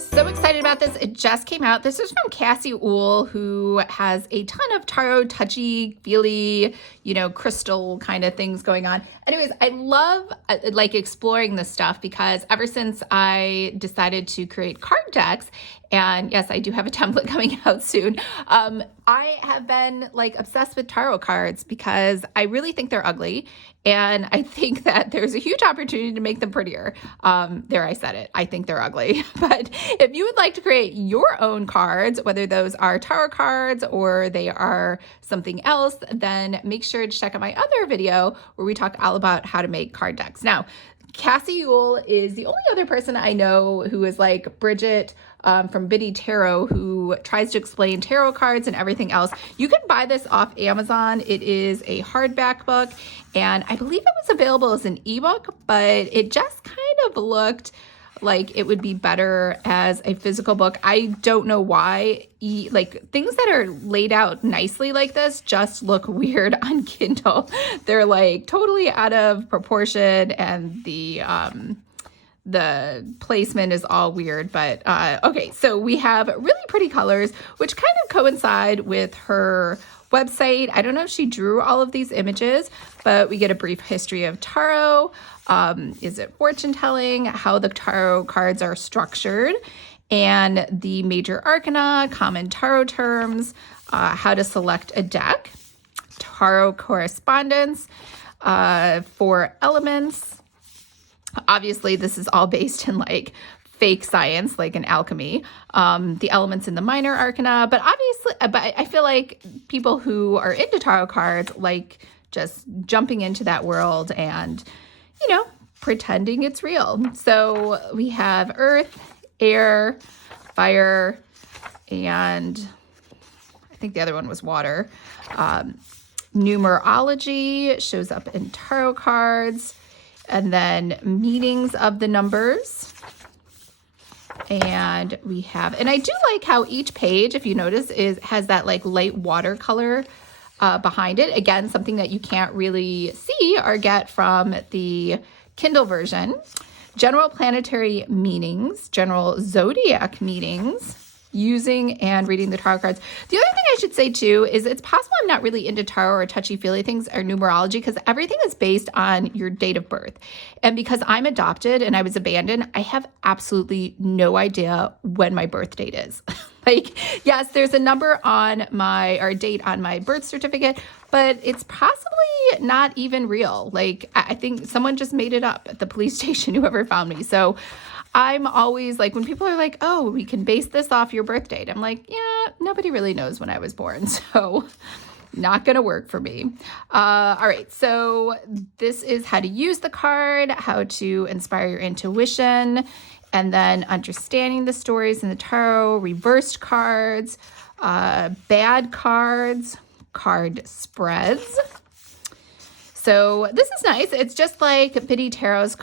So excited about this. It just came out. This is from Cassie, who has a ton of tarot, touchy-feely, crystal kind of things going on. Anyways, I love exploring this stuff because ever since I decided to create card decks, and yes, I do have a template coming out soon, I have been obsessed with tarot cards because I really think they're ugly. And I think that there's a huge opportunity to make them prettier. There, I said it. I think they're ugly. But if you would like to create your own cards, whether those are tarot cards or they are something else, then make sure to check out my other video where we talk all about how to make card decks. Now, Cassie is the only other person I know who is like Bridget from Biddy Tarot, who tries to explain tarot cards and everything else. You can buy this off Amazon. It is a hardback book, and I believe it was available as an ebook, but it just kind of looked like it would be better as a physical book. I don't know why. Things that are laid out nicely like this just look weird on Kindle. They're totally out of proportion, and the placement is all weird. But okay, so we have really pretty colors, which kind of coincide with her website. I don't know if she drew all of these images, but we get a brief history of tarot. Is it fortune telling? How the tarot cards are structured, and the major arcana, common tarot terms, how to select a deck, tarot correspondence, 4 elements. Obviously, this is all based in fake science, like in alchemy, the elements in the minor arcana. But I feel like people who are into tarot cards like just jumping into that world and, pretending it's real. So we have earth, air, fire, and I think the other one was water. Numerology shows up in tarot cards, and then meanings of the numbers. And we have, and I do like how each page, if you notice, has that light watercolor behind it. Again, something that you can't really see or get from the Kindle version. General planetary meanings, general zodiac meanings, using and reading the tarot cards. The other thing I should say too is it's possible I'm not really into tarot or touchy-feely things or numerology because everything is based on your date of birth. And because I'm adopted and I was abandoned, I have absolutely no idea when my birth date is. Yes, there's a number on or date on my birth certificate, but it's possibly not even real. I think someone just made it up at the police station, whoever found me. So I'm always when people are like, oh, we can base this off your birth date. I'm like, yeah, nobody really knows when I was born. So not going to work for me. All right. So this is how to use the card, how to inspire your intuition, and then understanding the stories in the tarot, reversed cards, bad cards, card spreads. So this is nice. It's just like Biddy Tarot's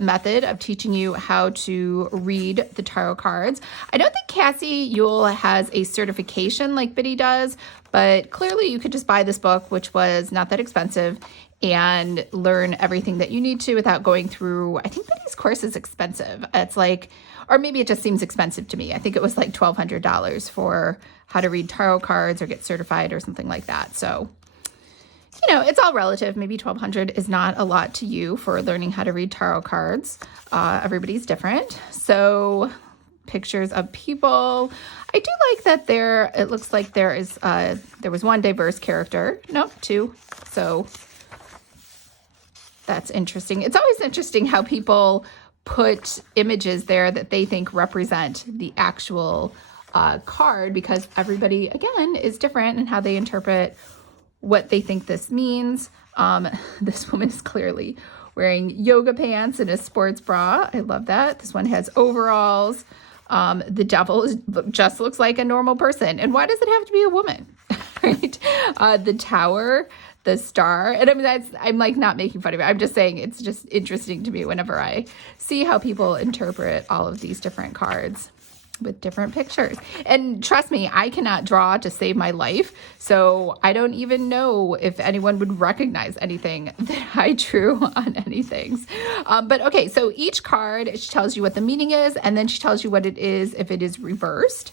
method of teaching you how to read the tarot cards. I don't think Cassie has a certification like Biddy does, but clearly you could just buy this book, which was not that expensive, and learn everything that you need to without going through, I think Biddy's course is expensive. It's or maybe it just seems expensive to me. I think it was $1,200 for how to read tarot cards or get certified or something like that. So it's all relative. Maybe $1,200 is not a lot to you for learning how to read tarot cards. Everybody's different. So pictures of people. I do like that it looks like there was one diverse character. No, 2. So that's interesting. It's always interesting how people put images there that they think represent the actual card, because everybody, again, is different in how they interpret what they think this means. This woman is clearly wearing yoga pants and a sports bra. I love that. This one has overalls. The devil just looks like a normal person. And why does it have to be a woman? Right? The tower, the star. And I mean, I'm not making fun of it. I'm just saying it's just interesting to me whenever I see how people interpret all of these different cards. with different pictures. And trust me, I cannot draw to save my life. So I don't even know if anyone would recognize anything that I drew on anything. But okay, so each card, she tells you what the meaning is, and then she tells you what it is if it is reversed.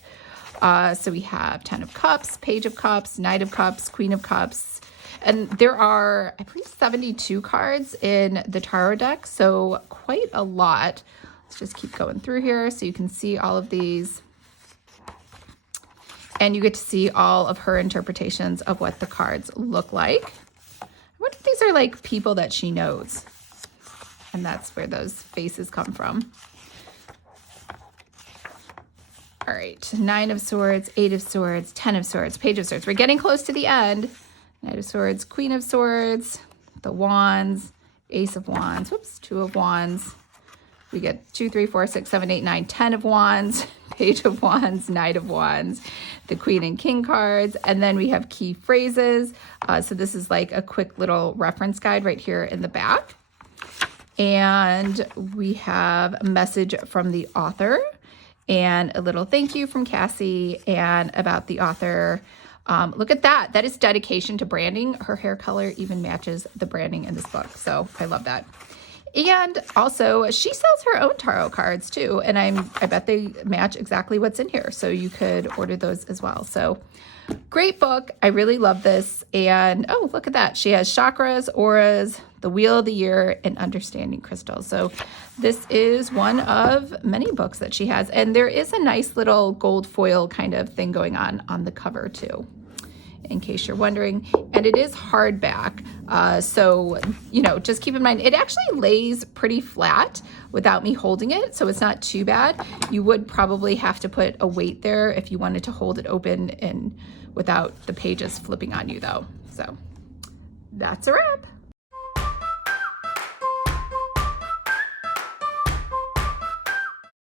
So we have 10 of Cups, Page of Cups, Knight of Cups, Queen of Cups. And there are, I believe, 72 cards in the tarot deck, so quite a lot. Let's just keep going through here so you can see all of these. And you get to see all of her interpretations of what the cards look like. I wonder if these are like people that she knows. And that's where those faces come from. All right, 9 of Swords, 8 of Swords, 10 of Swords, Page of Swords. We're getting close to the end. Knight of Swords, Queen of Swords, the Wands, Ace of Wands, whoops, 2 of Wands. We get 2, 3, 4, 6, 7, 8, 9, 10 of Wands, Page of Wands, Knight of Wands, the Queen and King cards. And then we have key phrases. So this is like a quick little reference guide right here in the back. And we have a message from the author and a little thank you from Cassie and about the author. Look at that. That is dedication to branding. Her hair color even matches the branding in this book. So I love that. And also she sells her own tarot cards too. And I bet they match exactly what's in here. So you could order those as well. So great book. I really love this. And oh, look at that. She has chakras, auras, the wheel of the year, and understanding crystals. So this is one of many books that she has. And there is a nice little gold foil kind of thing going on the cover too, in case you're wondering. And it is hardback. So, you know, just keep in mind, it actually lays pretty flat without me holding it. So it's not too bad. You would probably have to put a weight there if you wanted to hold it open and without the pages flipping on you though. So that's a wrap.